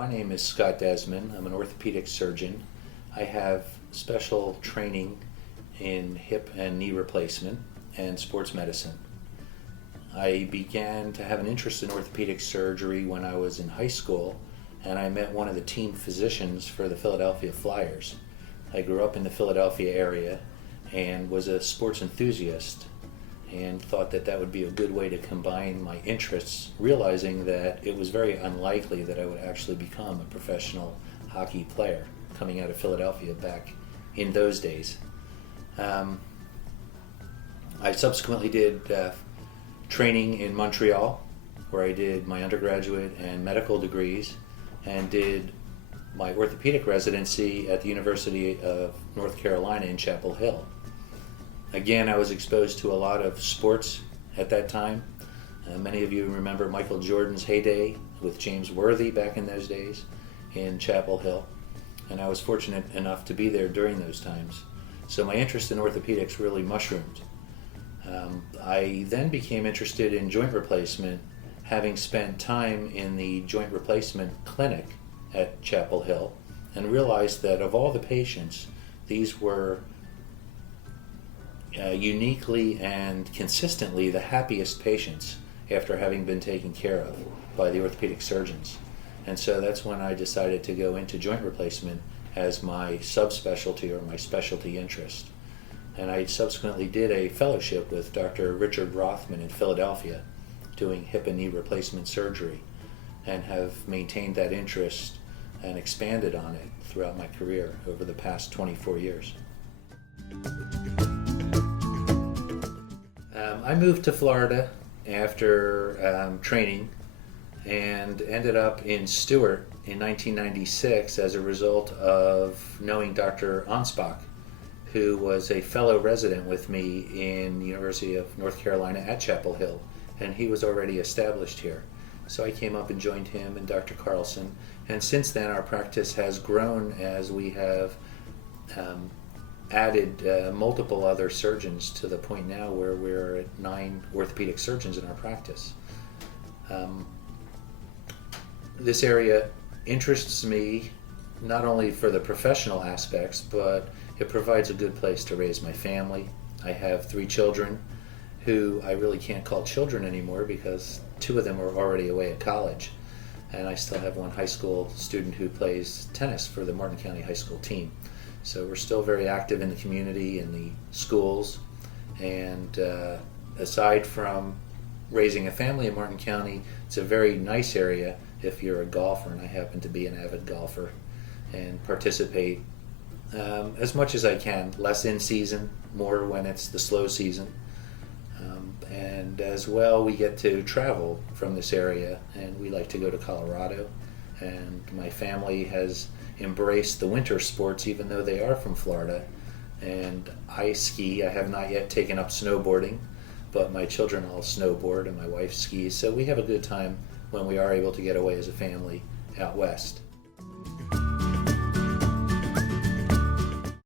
My name is Scott Desman. I'm an orthopedic surgeon. I have special training in hip and knee replacement and sports medicine. I began to have an interest in orthopedic surgery when I was in high school, and I met one of the team physicians for the Philadelphia Flyers. I grew up in the Philadelphia area and was a sports enthusiast and thought that that would be a good way to combine my interests, realizing that it was very unlikely that I would actually become a professional hockey player coming out of Philadelphia back in those days. I subsequently did training in Montreal, where I did my undergraduate and medical degrees, and did my orthopedic residency at the University of North Carolina in Chapel Hill. Again, I was exposed to a lot of sports at that time. Many of you remember Michael Jordan's heyday with James Worthy back in those days in Chapel Hill, and I was fortunate enough to be there during those times. So my interest in orthopedics really mushroomed. I then became interested in joint replacement, having spent time in the joint replacement clinic at Chapel Hill, and realized that of all the patients, these were uniquely and consistently the happiest patients after having been taken care of by the orthopedic surgeons. And so that's when I decided to go into joint replacement as my subspecialty or my specialty interest. And I subsequently did a fellowship with Dr. Richard Rothman in Philadelphia doing hip and knee replacement surgery, and have maintained that interest and expanded on it throughout my career over the past 24 years. I moved to Florida after training and ended up in Stewart in 1996 as a result of knowing Dr. Anspach, who was a fellow resident with me in the University of North Carolina at Chapel Hill, and he was already established here. So I came up and joined him and Dr. Carlson, and since then our practice has grown as we have added multiple other surgeons to the point now where we're at 9 orthopedic surgeons in our practice. This area interests me not only for the professional aspects, but it provides a good place to raise my family. I have 3 children who I really can't call children anymore because 2 of them are already away at college, and I still have 1 high school student who plays tennis for the Martin County High School team. So we're still very active in the community, in the schools, and aside from raising a family in Martin County, it's a very nice area if you're a golfer, and I happen to be an avid golfer and participate as much as I can, less in season, more when it's the slow season. And as well, we get to travel from this area, and we like to go to Colorado, and my family has embraced the winter sports even though they are from Florida. And I ski. I have not yet taken up snowboarding, but my children all snowboard and my wife skis, so we have a good time when we are able to get away as a family out west.